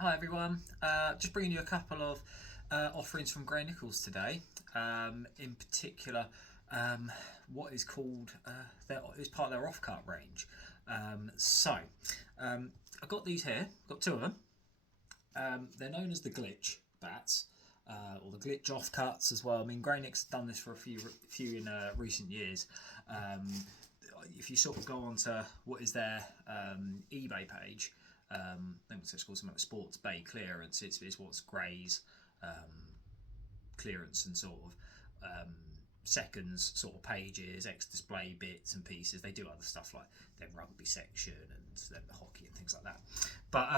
Hi everyone, just bringing you a couple of offerings from Grey Nichols today. In particular, what is called is part of their offcut range. I've got these here. Got two of them. They're known as the Glitch bats, or the Glitch offcuts as well. I mean, Grey Nichols have done this for a few in recent years. If you sort of go onto what is their eBay page, I think it's called something like Sports Bay Clearance. It's what's Grey's clearance and sort of seconds sort of pages, ex display bits and pieces. They do other stuff like their rugby section and their hockey and things like that. But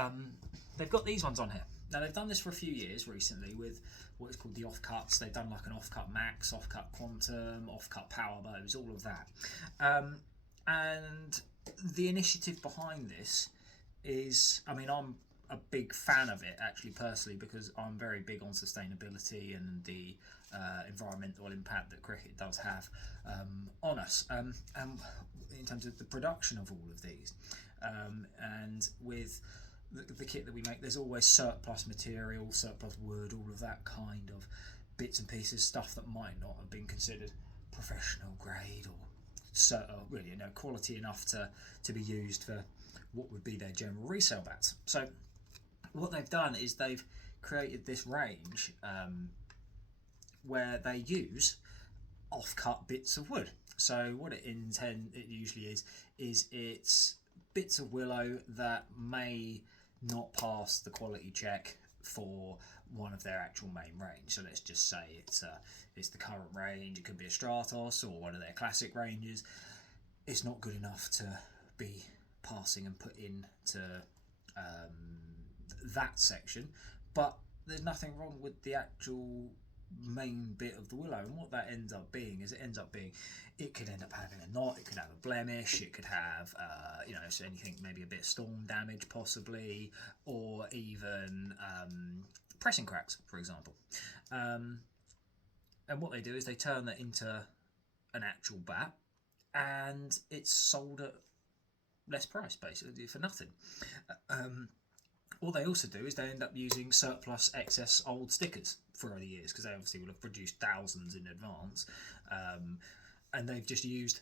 they've got these ones on here. Now they've done this for a few years recently with what is called the offcuts. They've done like an offcut max, offcut quantum, offcut power bows, all of that. And the initiative behind this is, I mean, I'm a big fan of it actually personally because I'm very big on sustainability and the environmental impact that cricket does have on us, and in terms of the production of all of these, and with the kit that we make, there's always surplus material, surplus wood, all of that kind of bits and pieces, stuff that might not have been considered professional grade or really, quality enough to be used for what would be their general resale bats. So what they've done is they've created this range where they use off-cut bits of wood. So what it usually is it's bits of willow that may not pass the quality check for one of their actual main range. So let's just say it's the current range. It could be a Stratos or one of their classic ranges. It's not good enough to be passing and put into that section, but there's nothing wrong with the actual main bit of the willow. And what that ends up being is it could end up having a knot, it could have a blemish, it could have so anything, maybe a bit of storm damage possibly, or even pressing cracks, for example. And what they do is they turn that into an actual bat, and it's sold at less price basically for nothing. What they also do is they end up using surplus excess old stickers for the years, because they obviously will have produced thousands in advance, and they've just used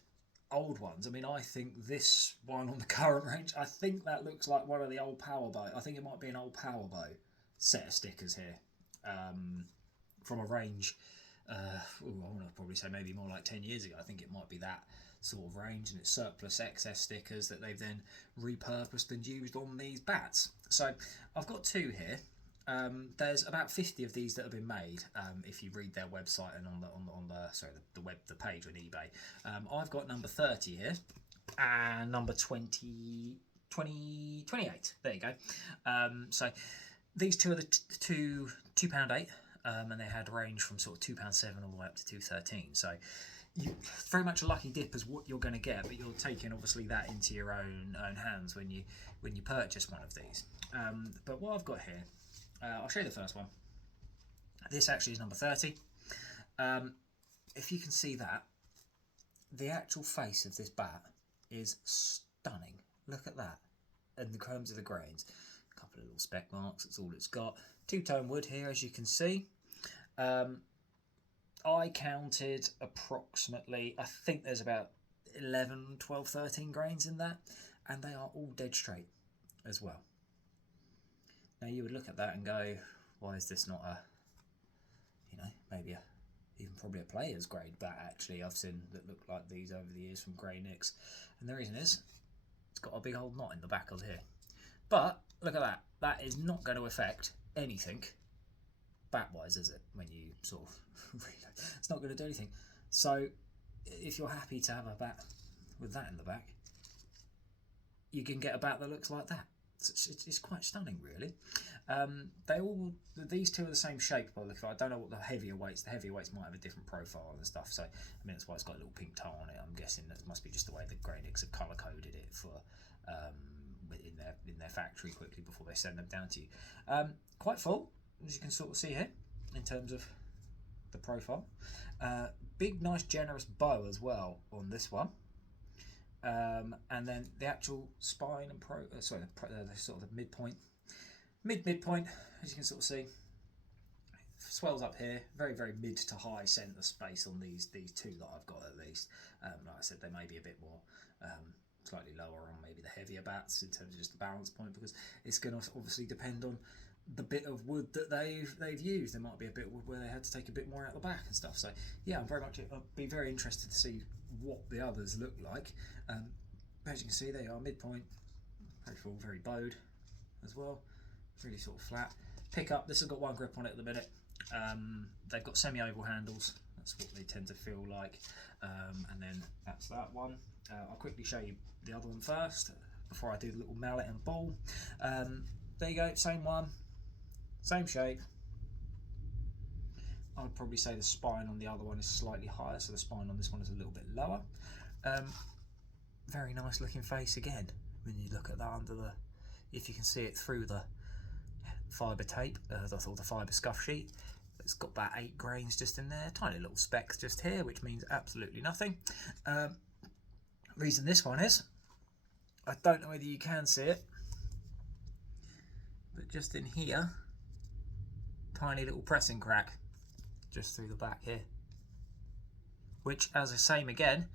old ones. I mean, I think this one on the current range, I think that looks like one of the old power bow. I think it might be an old power bow set of stickers here, from a range. I want to probably say maybe more like 10 years ago. I think it might be that sort of range, and it's surplus excess stickers that they've then repurposed and used on these bats. So I've got two here. There's about 50 of these that have been made. If you read their website and on the page on eBay, I've got number 30 here and number 28. There you go. So these two are the £2.8, and they had range from sort of £2.7 all the way up to £2.13. So very much a lucky dip as what you're going to get, but you're taking obviously that into your own hands when you purchase one of these. But what I've got here, I'll show you the first one. This actually is number 30. If you can see that, the actual face of this bat is stunning. Look at that, and the chromes of the grains. A couple of little speck marks, that's all it's got. Two-tone wood here, as you can see. I counted approximately, I think there's about 11, 12, 13 grains in that, and they are all dead straight as well. Now you would look at that and go, why is this not maybe even probably a player's grade bat? Actually, I've seen that look like these over the years from Grey Nicks, and the reason is it's got a big old knot in the back of here. But look at that, that is not going to affect anything bat-wise, is it? When you sort of it's not going to do anything. So if you're happy to have a bat with that in the back, you can get a bat that looks like that. It's quite stunning, really. These two are the same shape by the look of it. I don't know what the heavier weights might have a different profile and stuff, so I mean that's why it's got a little pink toe on it. I'm guessing that must be just the way the Grey Nicks have colour coded it for in their factory quickly before they send them down to you. Quite full, as you can sort of see here in terms of the profile. Big, nice, generous bow as well on this one. And then the actual spine and the sort of the midpoint Midpoint, as you can sort of see, swells up here, very mid to high centre space on these two that I've got at least. Like I said, they may be a bit more slightly lower on maybe the heavier bats in terms of just the balance point, because it's going to obviously depend on the bit of wood that they've used. There might be a bit of wood where they had to take a bit more out the back and stuff. So yeah, I'd be very interested to see what the others look like. As you can see, they are midpoint, very full, very bowed as well, really sort of flat. Pickup, this has got one grip on it at the minute. They've got semi-oval handles, that's what they tend to feel like, and then that's that one. I'll quickly show you the other one first before I do the little mallet and ball. There you go, same one, same shape. I would probably say the spine on the other one is slightly higher, so the spine on this one is a little bit lower. Very nice looking face again when you look at that under the, if you can see it through the fibre tape, the fibre scuff sheet. It's got about 8 grains just in there, tiny little specks just here, which means absolutely nothing. Reason this one is, I don't know whether you can see it, but just in here, tiny little pressing crack just through the back here, which, as I say again,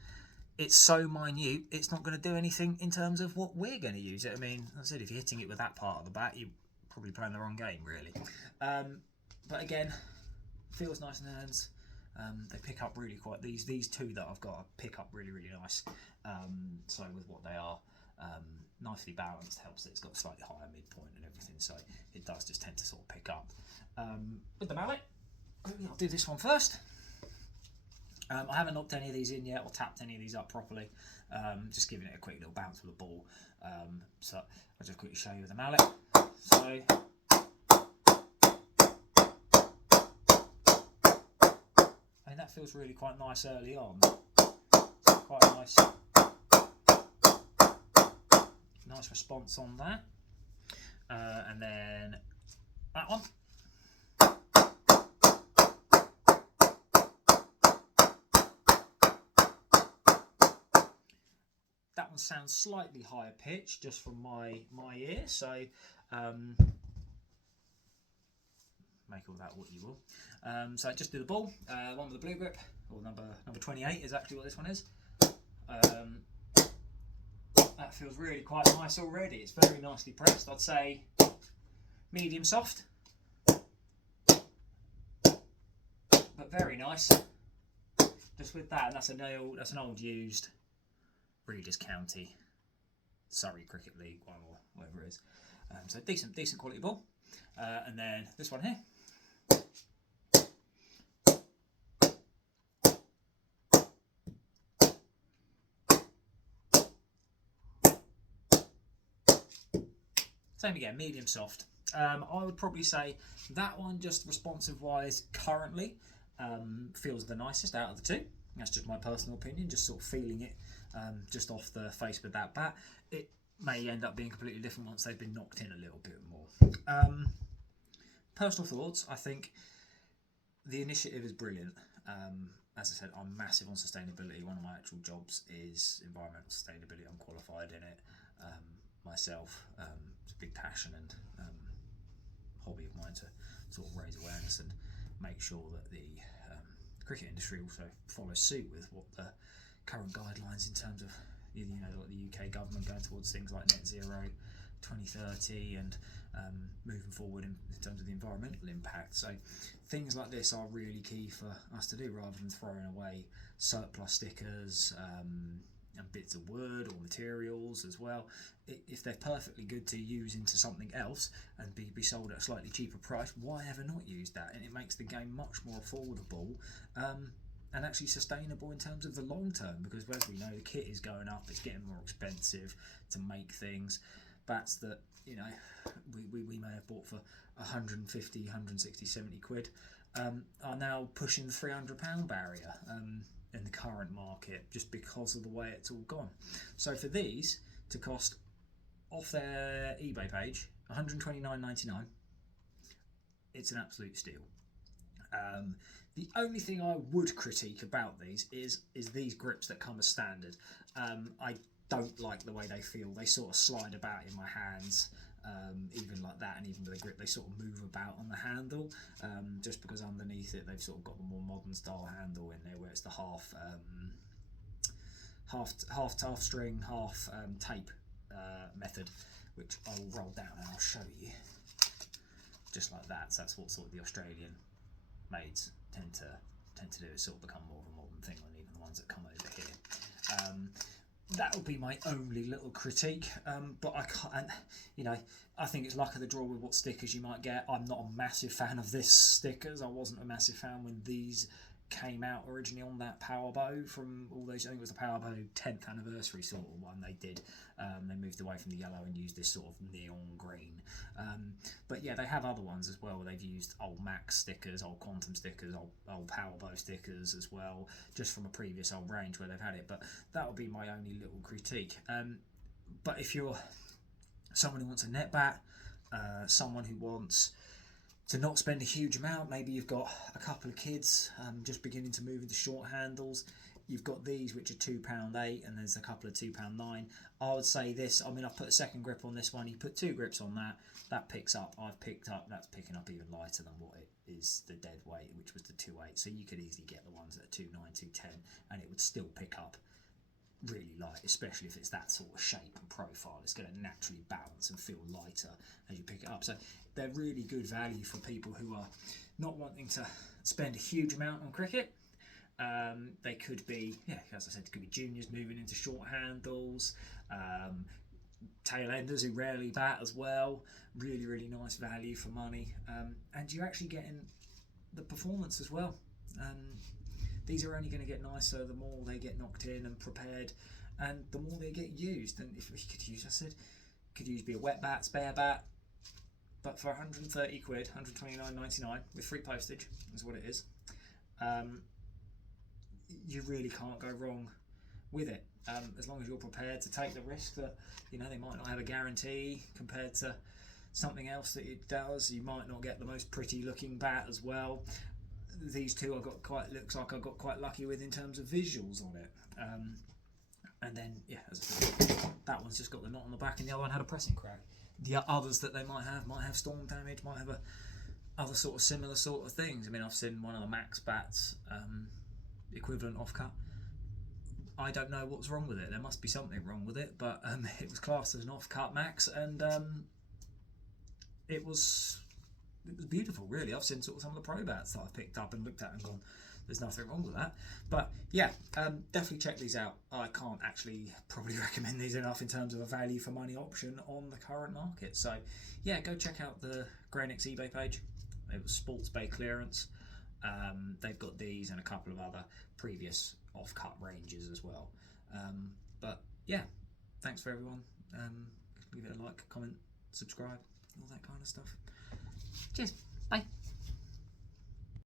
it's so minute it's not going to do anything in terms of what we're going to use it. I mean, as I said, if you're hitting it with that part of the bat, you're probably playing the wrong game really. But again, feels nice in the hands. They pick up really quite, these two that I've got pick up really nice. So with what they are, nicely balanced, helps that it's got a slightly higher midpoint and everything, so it does just tend to sort of pick up. With the mallet, I'll do this one first. I haven't knocked any of these in yet or tapped any of these up properly, just giving it a quick little bounce with the ball. So I'll just quickly show you with the mallet. So I mean, that feels really quite nice early on. Quite a nice response on that. And then that one. That one sounds slightly higher pitch just from my ear, so make all that what you will. So just do the ball, one with the blue grip, or number 28 is actually what this one is. That feels really quite nice already. It's very nicely pressed. I'd say medium soft, but very nice. Just with that, and that's an old used Reeders County Surrey Cricket League one or whatever it is. So decent quality ball. And then this one here. Same again, medium soft. I would probably say that one, just responsive wise, currently feels the nicest out of the two. That's just my personal opinion, just sort of feeling it just off the face with that bat. It may end up being completely different once they've been knocked in a little bit more. Personal thoughts, I think the initiative is brilliant. As I said, I'm massive on sustainability. One of my actual jobs is environmental sustainability. I'm qualified in it myself. It's a big passion and hobby of mine to sort of raise awareness and make sure that the cricket industry also follows suit with what the current guidelines in terms of, you know, like the UK government going towards things like net zero 2030 and moving forward in terms of the environmental impact. So things like this are really key for us to do, rather than throwing away surplus stickers and bits of wood or materials as well. If they're perfectly good to use into something else and be sold at a slightly cheaper price, why ever not use that? And it makes the game much more affordable and actually sustainable in terms of the long term, because as we know, the kit is going up, it's getting more expensive to make things. Bats that, you know, we may have bought for 150, 160, 70 quid are now pushing the £300 barrier in the current market, just because of the way it's all gone. So for these to cost, off their eBay page, £129.99, it's an absolute steal. The only thing I would critique about these is these grips that come as standard. I don't like the way they feel. They sort of slide about in my hands. even like that, and even with the grip, they sort of move about on the handle, just because underneath it they've sort of got the more modern style handle in there, where it's the half string, half tape method, which I will roll down and I'll show you, just like that. So that's what sort of the Australian maids tend to do. It's sort of become more of a modern thing on even the ones that come over here. That would be my only little critique, but I can't, you know, I think it's luck of the draw with what stickers you might get. I'm not a massive fan of this stickers. I wasn't a massive fan when these came out originally on that Power Bow from all those. I think it was the Power Bow 10th anniversary sort of one they did. They moved away from the yellow and used this sort of neon green. But yeah, they have other ones as well. They've used old Max stickers, old Quantum stickers, old Power Bow stickers as well, just from a previous old range where they've had it. But that would be my only little critique. But if you're someone who wants a net bat, someone who wants to not spend a huge amount, maybe you've got a couple of kids just beginning to move into short handles, you've got these which are £2.8 and there's a couple of £2.9. I would say this, I mean, I've put a second grip on this one, you put 2 grips on that picks up, that's picking up even lighter than what it is the dead weight, which was the 2.8, so you could easily get the ones that are 2.9, 2.10 and it would still pick up really light, especially if it's that sort of shape and profile. It's going to naturally balance and feel lighter as you pick it up. So they're really good value for people who are not wanting to spend a huge amount on cricket. They could be, yeah, as I said, could be juniors moving into short handles, tail enders who rarely bat as well. Really, really nice value for money, and you're actually getting the performance as well. These are only going to get nicer the more they get knocked in and prepared, and the more they get used. And if we could use, I said, could use be a wet bat, spare bat, but for 130 quid, 129.99 with free postage is what it is. You really can't go wrong with it, as long as you're prepared to take the risk that, you know, they might not have a guarantee compared to something else that it does. You might not get the most pretty looking bat as well. These two looks like I got quite lucky with in terms of visuals on it. And then, yeah, as I said, that one's just got the knot on the back and the other one had a pressing crack. The others that they might have storm damage, might have other sort of similar sort of things. I mean, I've seen one of the Max bats, equivalent offcut. I don't know what's wrong with it. There must be something wrong with it, but it was classed as an offcut Max, and it was beautiful, really. I've seen sort of some of the pro bats that I've picked up and looked at and gone, there's nothing wrong with that. But yeah, definitely check these out. I can't actually probably recommend these enough in terms of a value for money option on the current market. So yeah, go check out the Graynix eBay page. It was Sports Bay clearance. They've got these and a couple of other previous offcut ranges as well. But yeah, thanks for everyone. Give it a like, comment, subscribe, all that kind of stuff. Cheers. Bye.